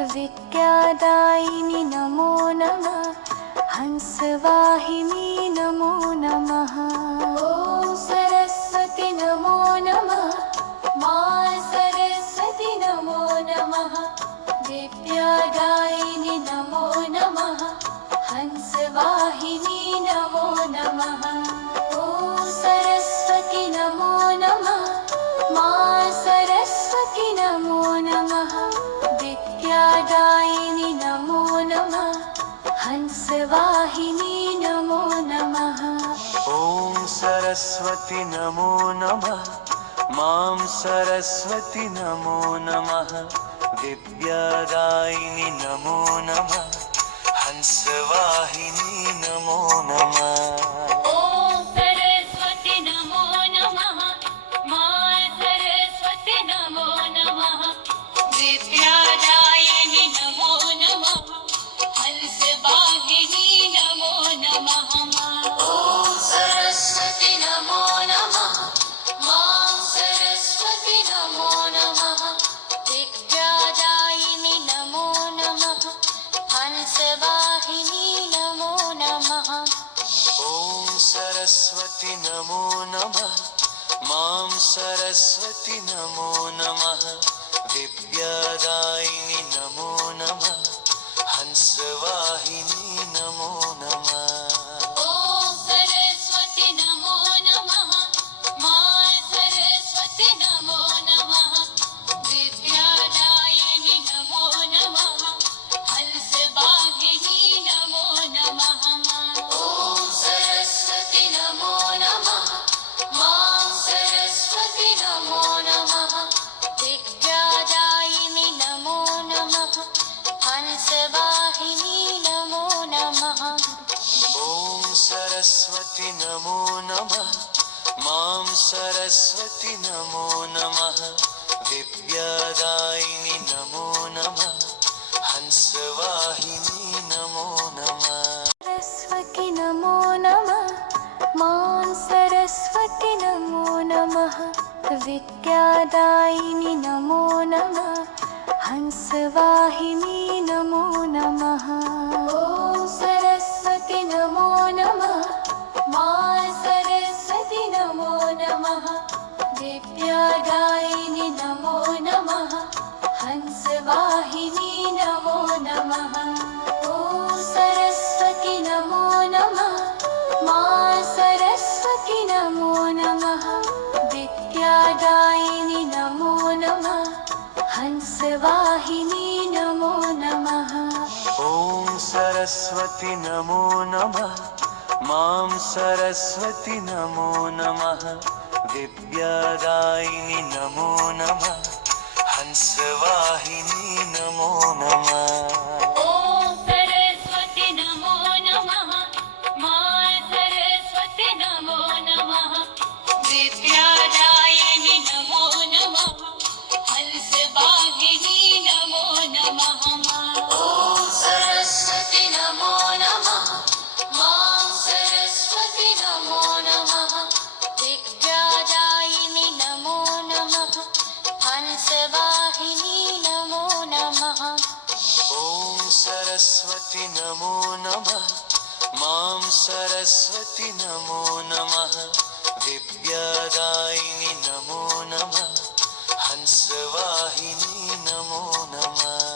विद्यादायिनि नमो नमः हंसवाहिनी नमो नमः ॐ सरस्वती नमो नमः मां सरस्वती नमो नमः विद्यादायिनि नमो नमः हंसवाहिनी नमो नमः ॐ सरस्वती नमो नमः मां सरस्वती नमो नमः विद्यादायिनि नमो नमः हंसवाहिनी नमो नमः ॐ सरस्वती नमो नमः मां सरस्वती नमो नमः विद्यादायिनि नमो नमः हंसवाहिनी नमो नमः सरस्वती नमो नमः मां सरस्वती नमो नमः विद्यादायिनि नमो नमः हंसवाहिनी नमो नमः सरस्वती नमो नमः मां सरस्वती नमो नमः विद्यादायिनि नमो नमः हंसवाहिनी नमो नमः सरस्वती नमो नमः मां सरस्वती नमो नमः विद्यादायिनि नमो नमः हंसवाहिनी नमो नमः ॐ सरस्वती नमो नमः मां सरस्वती नमो नमः विद्यादायिनि नमो नमः हंसवाहिनी नमो नमः ॐ सरस्वती नमो नमः मां सरस्वती नमो नमः विद्यादायिनि नमो नमः हंसवाहिनी नमो नमः ॐ सरस्वती नमो नमः मां सरस्वती नमो नमः विद्यादायिनि नमो नमः हंसवाहिनी नमो नमः सरस्वती नमो नमः मां सरस्वती नमो नमः विद्यादायिनि नमो नमः हंसवाहिनी नमो नमः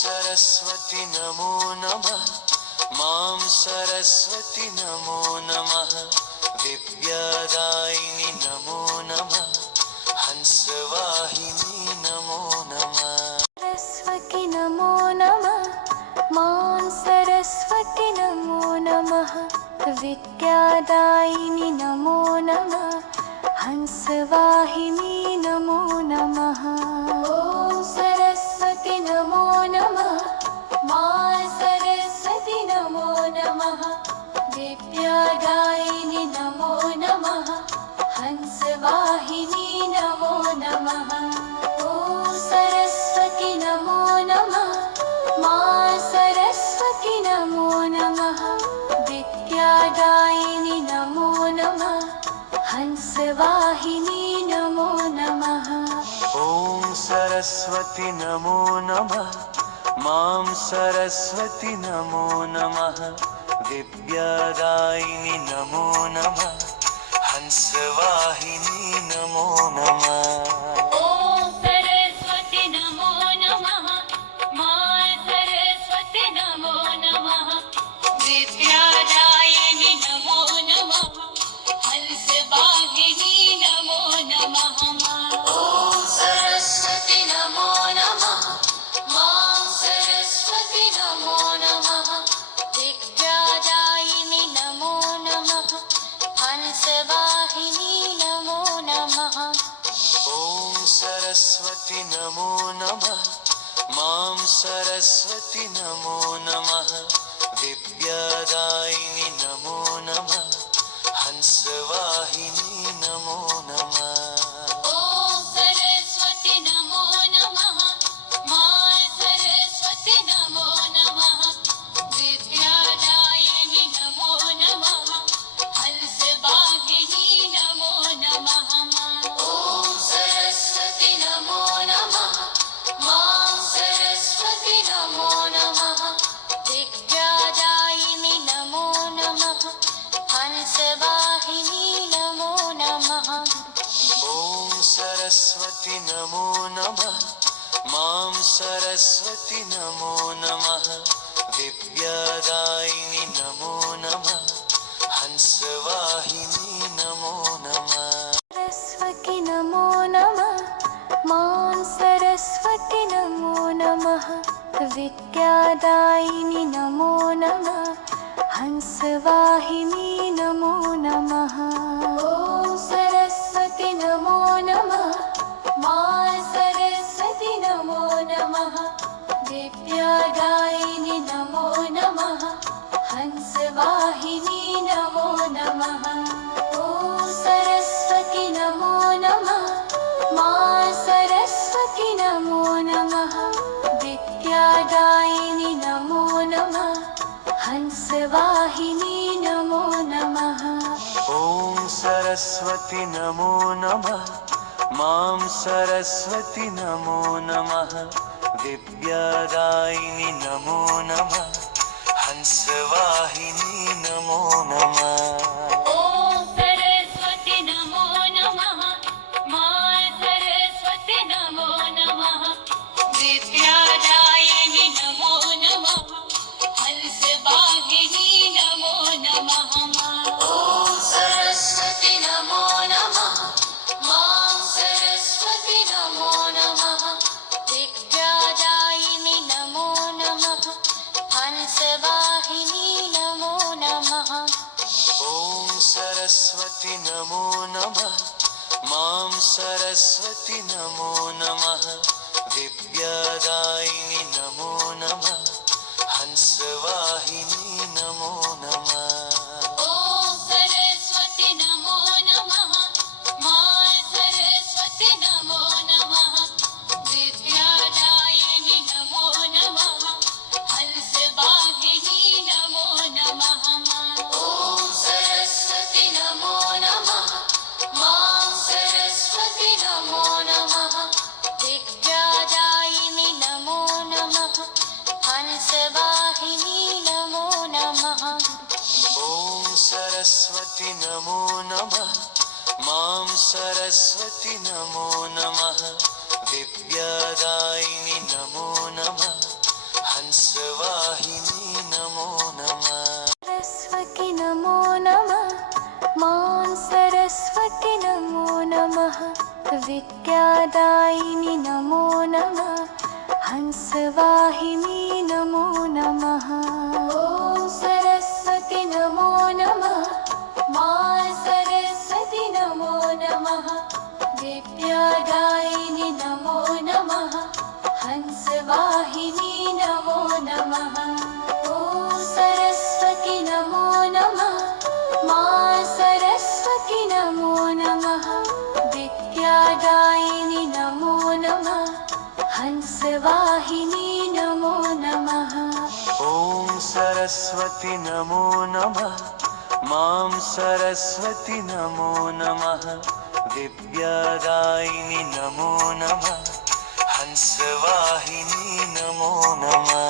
सरस्वती नमो नमः मां सरस्वती नमो नमः विद्यादायिनि नमो नमः हंसवाहिनी नमो नमः सरस्वती नमो नमः मां सरस्वती नमो नमः विद्यादायिनि नमो नमः हंसवाहिनी नमो नमः ॐ सरस्वती नमो नमः विद्यादायिनि नमो नमः हंसवाहिनी नमो नमः ॐ सरस्वती नमो नमः मा सरस्वती नमो नमः विद्यादायिनि नमो नमः हंसवाहिनी नमो नमः ॐ सरस्वती नमो नमः मां सरस्वती नमो नमः विद्यादायिनि नमो नमः हंसवाहिनी नमो नमः ॐ सरस्वती नमो नमः मा सरस्वती नमो नमः विद्यादायिनि नमो नमः हंसवाहिनी नमो नमः ॐ सरस्वती नमो नमः मा सरस्वती नमो नमः विद्यादायिनि नमो नमः हंसवाहिनी नमो नमः ॐ सरस्वती नमो नमः मां सरस्वती नमो नमः विद्यादायिनि नमो नमः हंसवाहिनी नमो नमः ॐ सरस्वती नमो नमः मा सरस्वती नमो नमः विद्यादायिनि नमो नमः हंसवाहिनी नमो नमः ॐ सरस्वती नमो नमः मा सरस्वती नमो नमः विद्यादायिनि नमो नमः हंसवाहिनी नमो नमः ॐ सरस्वती नमो नमः मां सरस्वती नमो नमः विद्यादायिनि नमो नमः हंसवाहिनी नमो नमः सरस्वती नमो नमः मा सरस्वती नमो नमः विद्यादायिनि नमो नमः हंसवाहिनी नमो नमः ॐ सरस्वती नमो नमः मा सरस्वती नमो नमः विद्यादायिनि नमो नमः हंसवाहिनी नमो नमः ॐ सरस्वती नमो नमः मा सरस्वती नमो नमः विद्यादायिनि नमो नमः हंसवाहिनी नमो नमः ॐ सरस्वती नमो नमः मां सरस्वती नमो नमः विद्यादायिनि नमो नमः हंसवाहिनी नमो नमः ॐ सरस्वती नमो नमः मा सरस्वती नमो नमः विद्यादायिनि नमो नमः हंसवाहिनी नमो नमः ॐ सरस्वती नमो नमः मा सरस्वती नमो नमः विद्यादायिनि नमो नमः हंसवाहिनी नमो नमः ॐ सरस्वती नमो नमः मां सरस्वती नमो नमः विद्यादायिनि नमो नमः हंसवाहिनी नमो नमः ॐ सरस्वती नमो नमः मा सरस्वती नमो नमः विद्यादायिनि नमो नमः हंसवाहिनी नमो नमः ॐ सरस्वती नमो नमः मा सरस्वती नमो नमः विद्यादायिनि नमो नमः हंसवाहिनी नमो नमः ॐ सरस्वती नमो नमः मां सरस्वती नमो नमः विद्यादायिनि नमो नमः हंसवाहिनी नमो नमः सरस्वती नमो नमः मा सरस्वती नमो नमः विद्यादायिनि नमो नमः हंसवाहिनी नमो नमः ॐ सरस्वती नमो नमः मा सरस्वती नमो नमः विद्यादायिनि नमो नमः हंसवाहिनी नमो नमः ॐ सरस्वती नमो नमः सरस्वती नमो नमः मां सरस्वती नमो नमः विद्यादायिनि नमो नमः हंसवाहिनी नमो नमः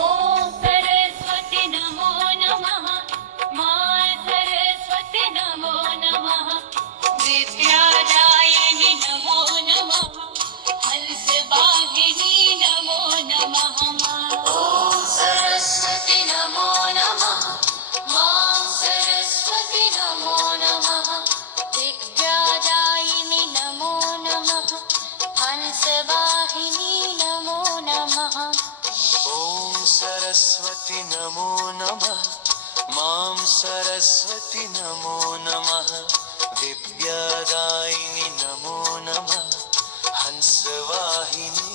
ॐ सरस्वती नमो नमः मा सरस्वती नमो नमः विद्यादायिनि नमो नमः हंसवाहिनी नमो नमः ॐ सरस्वती नमो नमः मा सरस्वती नमो नमः विद्यादायिनि नमो नमः हंसवाहिनी नमो नमः ॐ सरस्वती नमो नमः मां सरस्वती नमो नमः विद्यादायिनि नमो नमः हंसवाहिनी